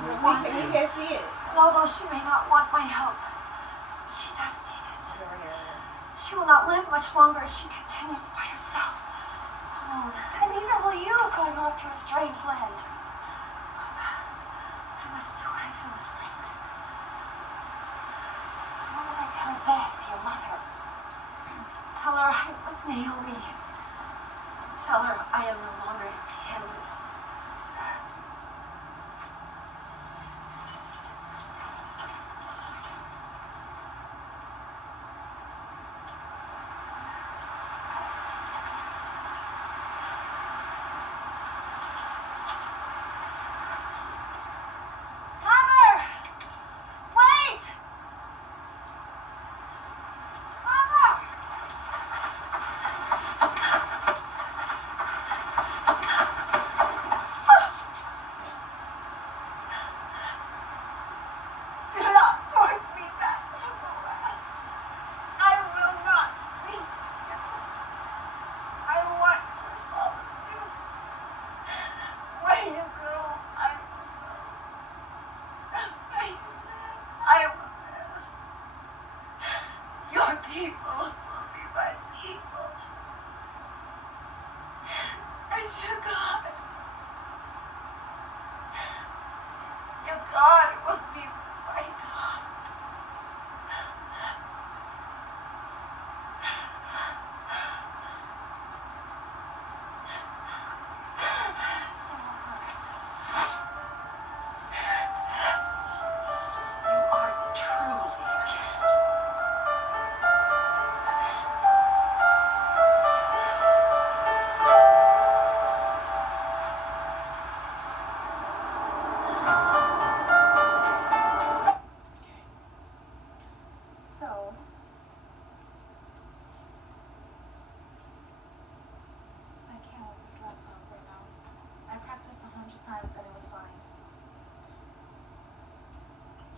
Where's and want the me. You can't see it. And although she may not want my help, she does need it. She will not live much longer if she continues by herself, alone. And neither will you, going off to a strange land. I must do what I feel is right. What will I tell Beth, your mother? Tell her I'm with Naomi. Tell her I am no longer empty-handed.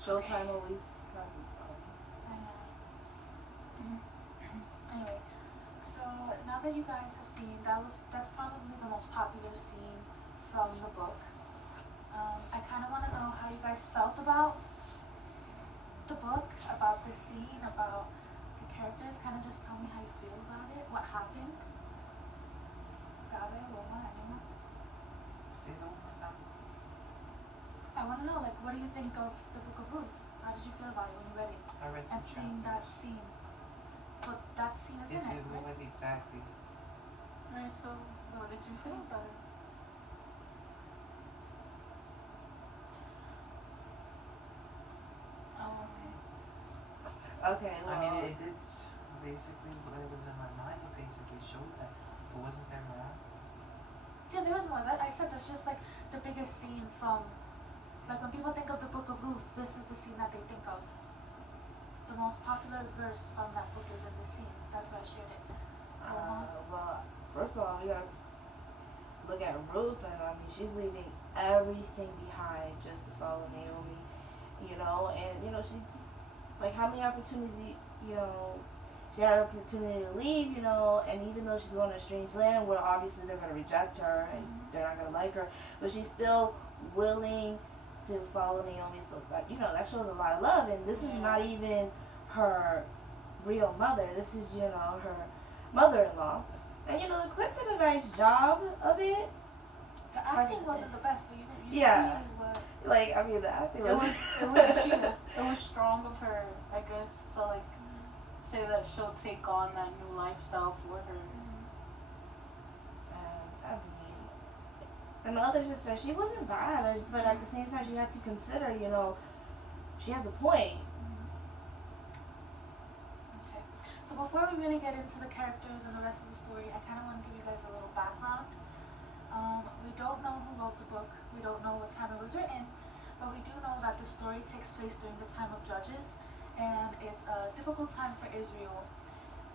Showtime always causes problems. I know. Anyway, so now that you guys have seen, that's probably the most popular scene from the book. I kind of want to know how you guys felt about the book, about the scene, about the characters. Kind of just tell me how you feel about it, what happened. Gabe, Roma, anyone? Say that one more time. I want to know, like, what do you think of the Book of Ruth? How did you feel about it when you read it? I read And some seeing that chapters. scene. But that scene is in it, It was right? like exactly. Right, so what did you feel about it? Oh, okay. Okay, well. I mean, it did basically what it was in my mind. It basically showed that. But wasn't there more? Yeah, there was more. That I said that's just like the biggest scene from, like when people think of the Book of Ruth, this is the scene that they think of. The most popular verse from that book is in the scene. That's why I shared it. Well, first of all, we gotta look at Ruth, and I mean, she's leaving everything behind just to follow Naomi, you know, and you know, she's like, how many opportunities, you know, she had an opportunity to leave, you know, and even though she's going to a strange land where obviously they're going to reject her and they're not going to like her, but she's still willing to follow Naomi. So that, you know, that shows a lot of love. And this is not even her real mother. This is, you know, her mother-in-law. And you know, the clip did a nice job of it. The acting wasn't the best, but you see what. Like, I mean, the acting was. It was cute. It was strong of her, I guess, to like say that she'll take on that new lifestyle for her. I mean, and the other sister, she wasn't bad, but at the same time, you have to consider, you know, she has a point. Okay. So before we really get into the characters and the rest of the story, I kind of want to give you guys a little background. We don't know who wrote the book. We don't know what time it was written, but we do know that the story takes place during the time of Judges, and it's a difficult time for Israel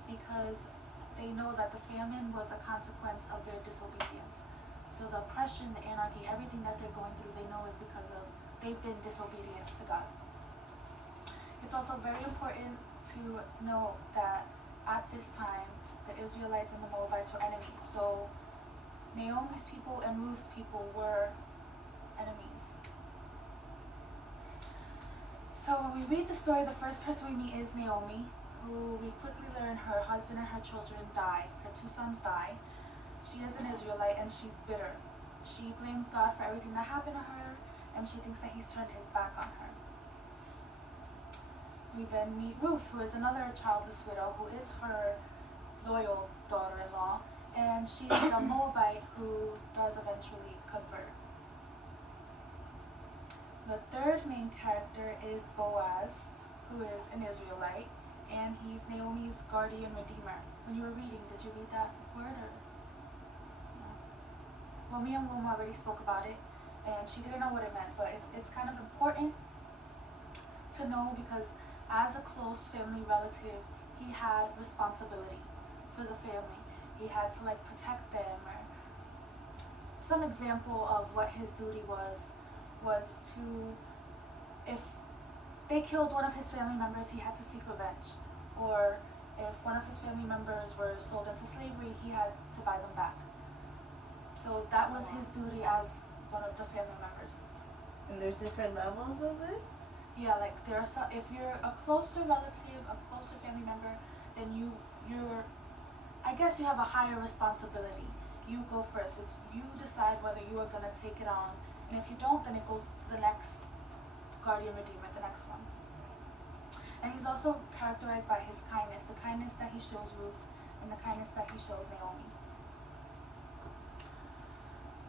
because they know that the famine was a consequence of their disobedience. So the oppression, the anarchy, everything that they're going through, they know is because of they've been disobedient to God. It's also very important to know that at this time, the Israelites and the Moabites were enemies. So Naomi's people and Ruth's people were enemies. we read the story, the first person we meet is Naomi, who we quickly learn her husband and her children die. Her 2 sons die. She is an Israelite and she's bitter. She blames God for everything that happened to her, and she thinks that he's turned his back on her. We then meet Ruth, who is another childless widow, who is her loyal daughter-in-law, and she is a Moabite who does eventually convert. The third main character is Boaz, who is an Israelite, and he's Naomi's guardian redeemer. When you were reading, did you read that word or no? Well, me and Wilma already spoke about it, and she didn't know what it meant, but it's kind of important to know because as a close family relative, he had responsibility for the family. He had to protect them, or some example of what his duty was to, if they killed one of his family members, he had to seek revenge. Or if one of his family members were sold into slavery, he had to buy them back. So that was his duty as one of the family members. And there's different levels of this? Yeah, there are some, if you're a closer relative, a closer family member, then you're I guess you have a higher responsibility. You go first. It's you decide whether you are gonna take it on. And if you don't, then it goes to the next guardian redeemer, the next one. And he's also characterized by his kindness, the kindness that he shows Ruth and the kindness that he shows Naomi.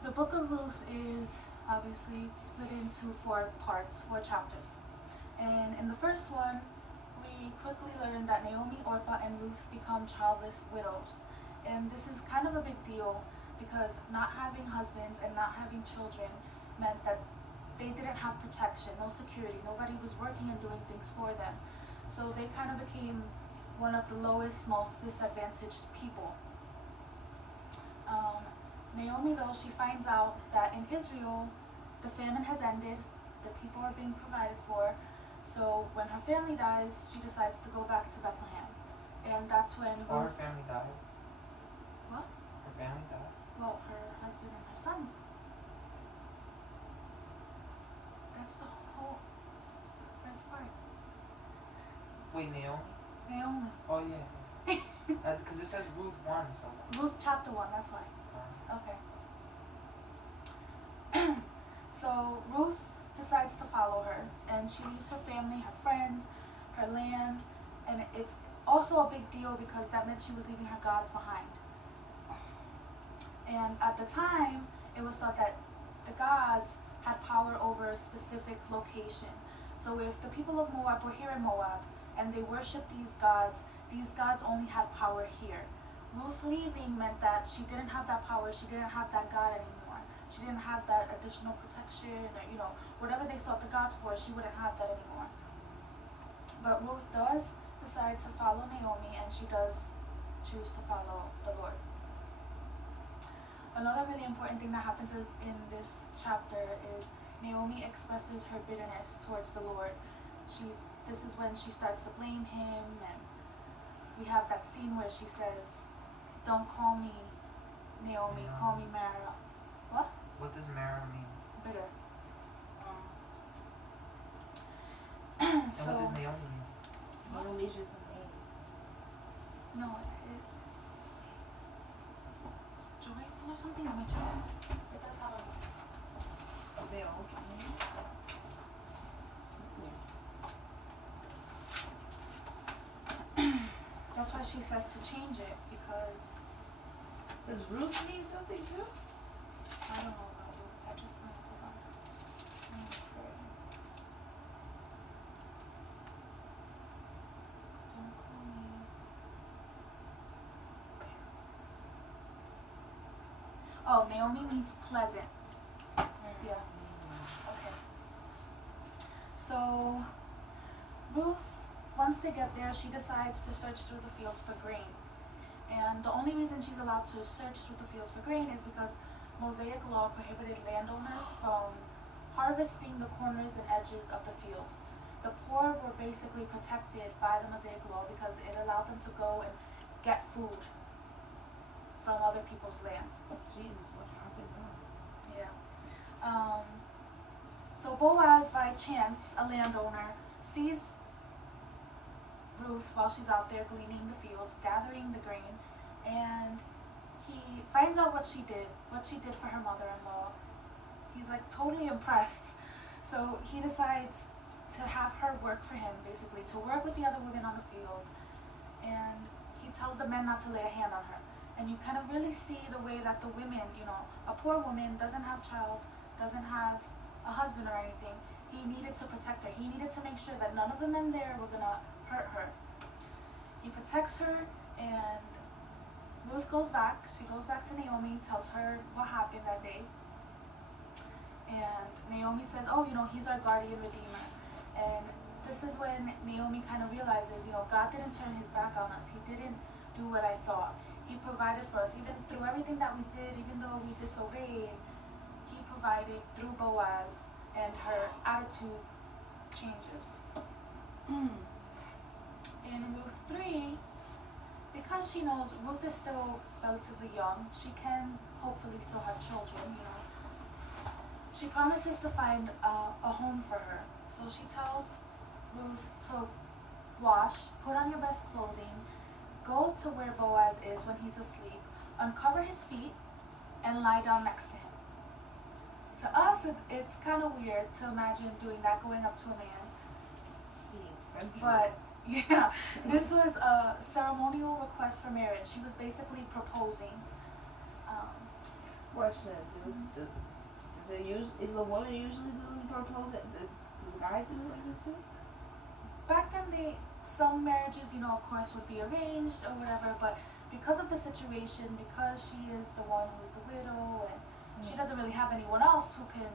The book of Ruth is obviously split into 4 parts, 4 chapters. And in the first one, we quickly learn that Naomi, Orpah, and Ruth become childless widows. And this is kind of a big deal because not having husbands and not having children meant that they didn't have protection, no security. Nobody was working and doing things for them. So they kind of became one of the lowest, most disadvantaged people. Naomi, though, she finds out that in Israel, the famine has ended, the people are being provided for. So when her family dies, she decides to go back to Bethlehem. And that's when So her family died? What? Her family died? Well, her husband and her sons. That's the whole first part. Wait, Naomi? Naomi. Oh, yeah. Because it says Ruth 1, so. Ruth chapter 1, that's why. Okay. So Ruth decides to follow her, and she leaves her family, her friends, her land, and it's also a big deal because that meant she was leaving her gods behind. And at the time, it was thought that the gods had power over a specific location. So if the people of Moab were here in Moab and they worshipped these gods only had power here. Ruth leaving meant that she didn't have that power, she didn't have that God anymore. She didn't have that additional protection or, whatever they sought the gods for, she wouldn't have that anymore. But Ruth does decide to follow Naomi, and she does choose to follow the Lord. Another really important thing that happens in this chapter is Naomi expresses her bitterness towards the Lord. This is when she starts to blame him, and we have that scene where she says, "Don't call me Naomi, call me Mara." What? What does Mara mean? Bitter. And what does Naomi mean? Naomi's just a name. No, joyful or something? Let me check. It does have a Bill. That's why she says to change it, because Does Ruth mean something too? I don't know about Ruth. I just know. Hold on. Let me look for it. Don't call me. Okay. Oh, Naomi means pleasant. Yeah. Okay. So, Ruth, once they get there, she decides to search through the fields for grain. And the only reason she's allowed to search through the fields for grain is because Mosaic law prohibited landowners from harvesting the corners and edges of the field. The poor were basically protected by the Mosaic law because it allowed them to go and get food from other people's lands. Jesus, what happened now? Yeah. So Boaz, by chance, a landowner, sees Ruth while she's out there gleaning the fields, gathering the grain, and he finds out what she did for her mother-in-law. He's like totally impressed. So he decides to have her work for him, basically, to work with the other women on the field. And he tells the men not to lay a hand on her. And you kind of really see the way that the women, a poor woman doesn't have child, doesn't have a husband or anything. He needed to protect her. He needed to make sure that none of the men there were gonna hurt her. He protects her, and Ruth goes back. She goes back to Naomi, tells her what happened that day. And Naomi says, oh, he's our guardian redeemer. And this is when Naomi kind of realizes, God didn't turn his back on us. He didn't do what I thought. He provided for us. Even through everything that we did, even though we disobeyed, he provided through Boaz, and her attitude changes. In Ruth 3, because she knows Ruth is still relatively young, she can hopefully still have children, She promises to find a home for her. So she tells Ruth to wash, put on your best clothing, go to where Boaz is when he's asleep, uncover his feet, and lie down next to him. To us, it's kind of weird to imagine doing that, going up to a man. But yeah, this was a ceremonial request for marriage. She was basically proposing. Question: is the woman usually doing the proposing? Do guys do it like this too? Back then, some marriages, of course, would be arranged or whatever. But because of the situation, because she is the one who's the widow, and she doesn't really have anyone else who can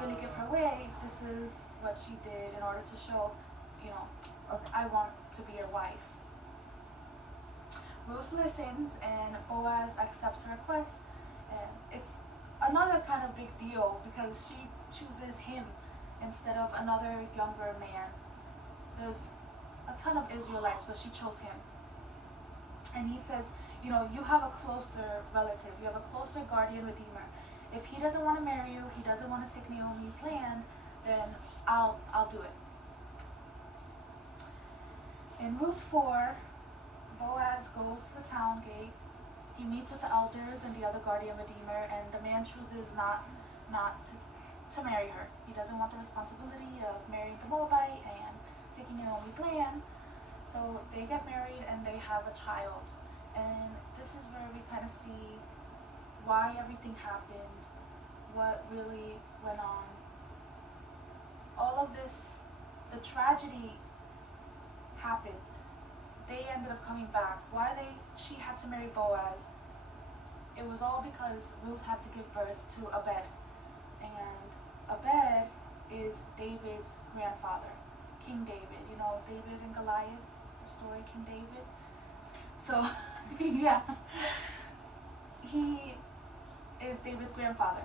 really give her way, this is what she did in order to show, I want to be your wife. Ruth listens, and Boaz accepts her request, and it's another kind of big deal because she chooses him instead of another younger man. There's a ton of Israelites, but she chose him. And he says, you have a closer relative, you have a closer guardian redeemer. If he doesn't want to marry you, he doesn't want to take Naomi's land, then I'll do it. In Ruth 4, Boaz goes to the town gate. He meets with the elders and the other guardian redeemer, and the man chooses not to marry her. He doesn't want the responsibility of marrying the Moabite and taking Naomi's land. So they get married and they have a child. And this is where we kind of see why everything happened, what really went on. All of this, the tragedy happened. They ended up coming back. She had to marry Boaz. It was all because Ruth had to give birth to Abed. And Abed is David's grandfather, King David. David and Goliath, the story, King David. So, yeah. He is David's grandfather.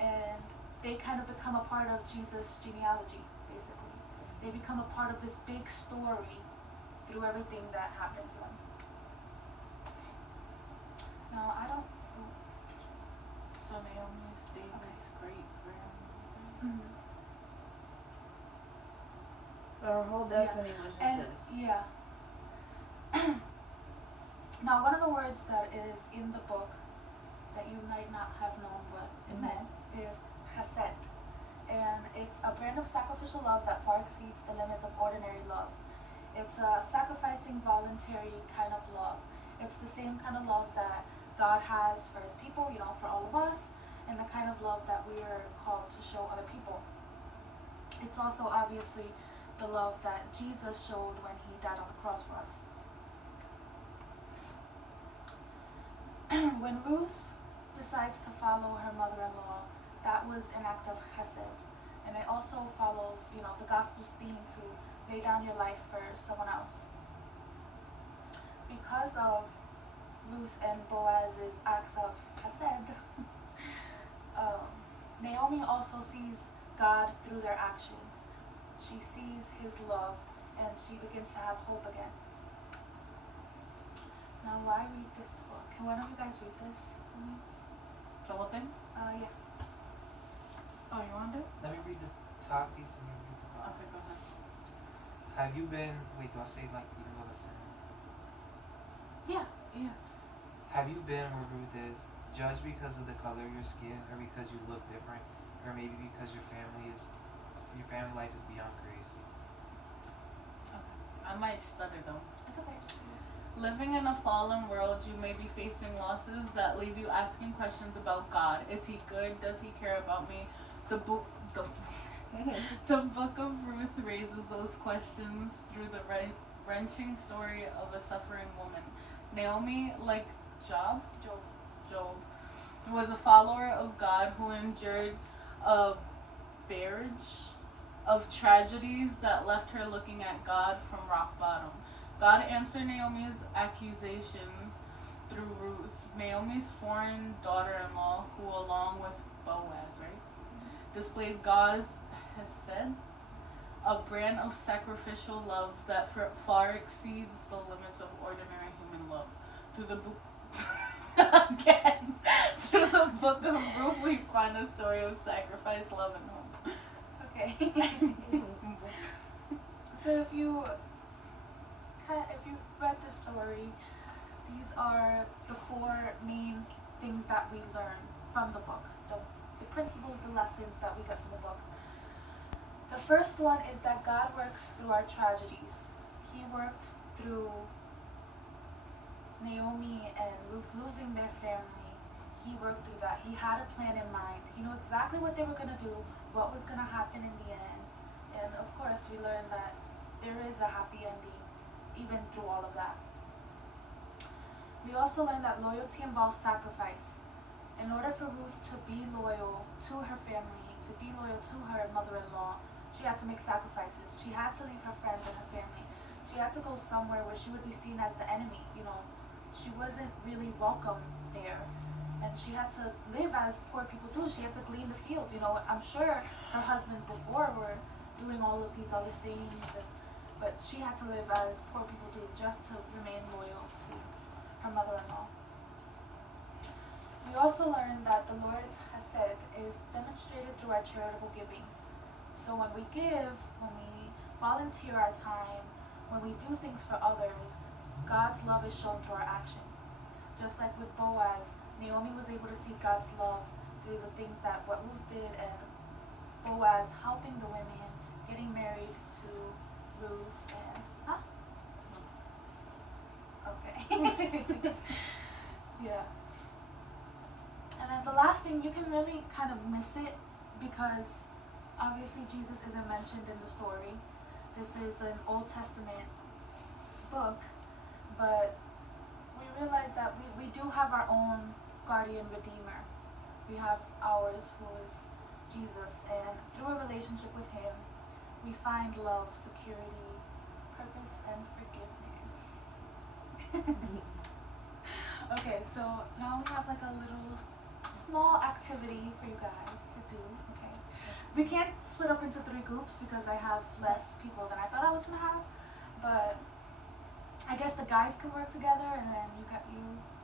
And they kind of become a part of Jesus' genealogy, basically. They become a part of this big story through everything that happened to them. Now, I don't... So Naomi's David's great grandmother. Mm-hmm. So her whole destiny was just this. Yeah. Now, one of the words that is in the book that you might not have known what it meant is chesed. And it's a brand of sacrificial love that far exceeds the limits of ordinary love. It's a sacrificing, voluntary kind of love. It's the same kind of love that God has for his people, for all of us, and the kind of love that we are called to show other people. It's also obviously the love that Jesus showed when he died on the cross for us. When Ruth decides to follow her mother-in-law, that was an act of chesed. And it also follows, the gospel's theme to lay down your life for someone else. Because of Ruth and Boaz's acts of chesed, Naomi also sees God through their actions. She sees his love, and she begins to have hope again. Now, why read this book? Can one of you guys read this for me? The whole thing? Yeah. Oh, you want it? Let me read the top piece and you read the bottom. Okay, go ahead. Have you been? Wait, do I say like even though that's in? Yeah. Have you been where Ruth is judged because of the color of your skin, or because you look different, or maybe because your family life is beyond crazy? I might stutter though. It's okay. Just read it. Living in a fallen world, you may be facing losses that leave you asking questions about God. Is He good? Does He care about me? The book of Ruth raises those questions through the wrenching story of a suffering woman. Naomi, like Job, was a follower of God who endured a barrage of tragedies that left her looking at God from rock bottom. God answered Naomi's accusations through Ruth, Naomi's foreign daughter-in-law, who, along with Boaz, displayed God's hesed, a brand of sacrificial love that far exceeds the limits of ordinary human love. Through the book, again, through the book of Ruth, we find a story of sacrifice, love, and hope. Okay. So if you read the story, these are the 4 main things that we learn from the book. The principles, the lessons that we get from the book. The first one is that God works through our tragedies. He worked through Naomi and Ruth losing their family. He worked through that. He had a plan in mind. He knew exactly what they were going to do, what was going to happen in the end. And of course, we learned that there is a happy ending, even through all of that. We also learned that loyalty involves sacrifice. In order for Ruth to be loyal to her family, to be loyal to her mother-in-law, she had to make sacrifices. She had to leave her friends and her family. She had to go somewhere where she would be seen as the enemy, She wasn't really welcome there. And she had to live as poor people do. She had to glean the fields, I'm sure her husbands before were doing all of these other things, but she had to live as poor people do just to remain loyal to her mother-in-law. We also learned that the Lord's hesed is demonstrated through our charitable giving. So when we give, when we volunteer our time, when we do things for others, God's love is shown through our action. Just like with Boaz, Naomi was able to see God's love through the things that what Ruth did, and Boaz helping the women, getting married to Ruth, and okay. Yeah. And then the last thing, you can really kind of miss it because obviously Jesus isn't mentioned in the story. This is an Old Testament book, but we realize that we do have our own guardian redeemer. We have ours, who is Jesus, and through a relationship with him, we find love, security, purpose, and forgiveness. Okay, so now we have like a little small activity for you guys to do, okay? We can't split up into 3 groups because I have less people than I thought I was gonna have, but I guess the guys can work together, and then you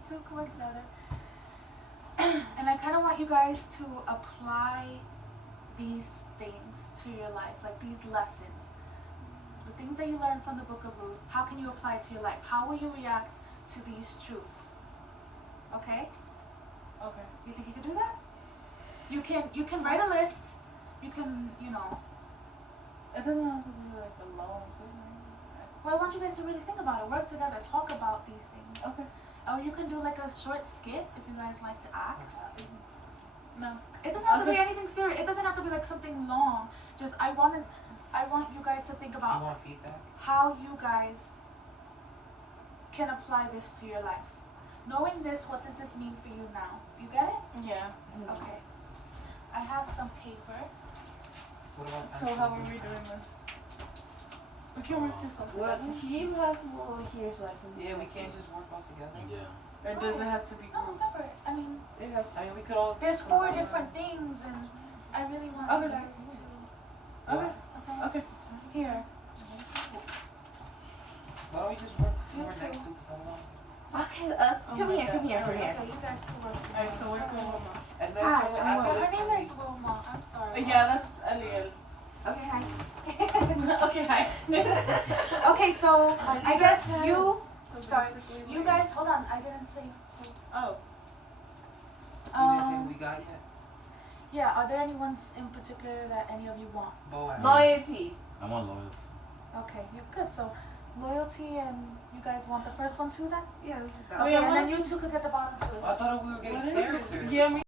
2 can work together. And I kind of want you guys to apply these things to your life, like these lessons. The things that you learned from the book of Ruth, how can you apply it to your life? How will you react to these truths? Okay? Okay. You think you can do that? You can write a list. You can, It doesn't have to be like a long thing. Well, I want you guys to really think about it. Work together. Talk about these things. Okay. Or you can do like a short skit if you guys like to act. No. It doesn't have to be anything serious. It doesn't have to be like something long. Just I want you guys to think You about want feedback? how you guys can apply this to your life. Knowing this, what does this mean for you now? You get it? Yeah. Okay. I have some paper. What about So how are we doing this? We can work just something. Well, he has to go over here so I can. Yeah, we can't just work all together. Yeah. Or does it have to be No, groups? separate. I mean, We could all. there's 4 different things, and I really want you Okay. guys to. Okay. Okay. Okay. Here. Why don't we just work You next too. to? Because I don't know. Okay, Oh come my here, God. come here, come Okay, here. you guys can work together. Alright, so we're cool. And then Hi, tell me I'm after But this, her name tell me- is Wilma. I'm sorry. Yeah, that's Eliel. Okay, hi. Okay, hi. Okay, so I guess you. So Sorry, basically, you like- guys. Hold on, I didn't say. Oh, You didn't say who we got yet? Yeah. Are there any ones in particular that any of you want? Boaz. Loyalty. I want loyalty. Okay, you good. So loyalty, and you guys want the first one too then? Yeah. Oh, Okay, yeah, and then what? you two could get the bottom two. I thought we were getting what is characters. it? Yeah, me